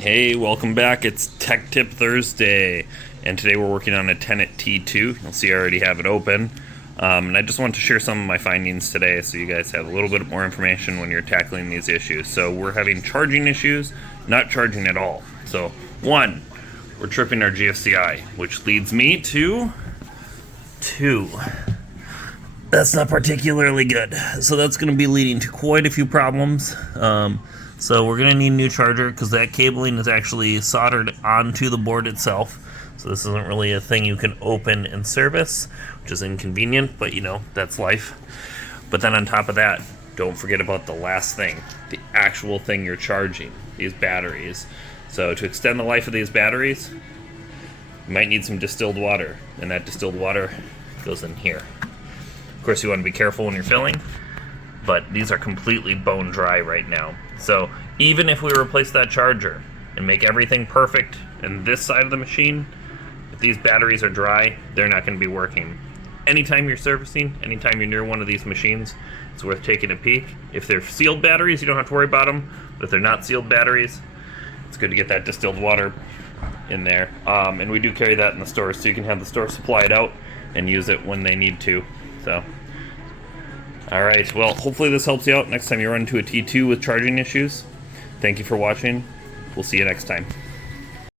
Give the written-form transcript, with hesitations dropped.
Hey, welcome back. It's Tech Tip Thursday, and today we're working on a Tenet T2. You'll see I already have it open. And I just want to share some of my findings today so you guys have a little bit more information when you're tackling these issues. So we're having charging issues, not charging at all. So one, we're tripping our GFCI, which leads me to two. That's not particularly good. So that's going to be leading to quite a few problems. So we're going to need a new charger because that cabling is actually soldered onto the board itself. So this isn't really a thing you can open and service, which is inconvenient, but you know, that's life. But then on top of that, don't forget about the last thing, the actual thing you're charging, these batteries. So to extend the life of these batteries, you might need some distilled water, and that distilled water goes in here. Of course, you want to be careful when you're filling, but these are completely bone dry right now. So even if we replace that charger and make everything perfect in this side of the machine, if these batteries are dry, they're not going to be working. Anytime you're servicing, anytime you're near one of these machines, it's worth taking a peek. If they're sealed batteries, you don't have to worry about them. But if they're not sealed batteries, it's good to get that distilled water in there. And we do carry that in the store, so you can have the store supply it out and use it when they need to. So, all right, well, hopefully this helps you out next time you run into a T2 with charging issues. Thank you for watching. We'll see you next time.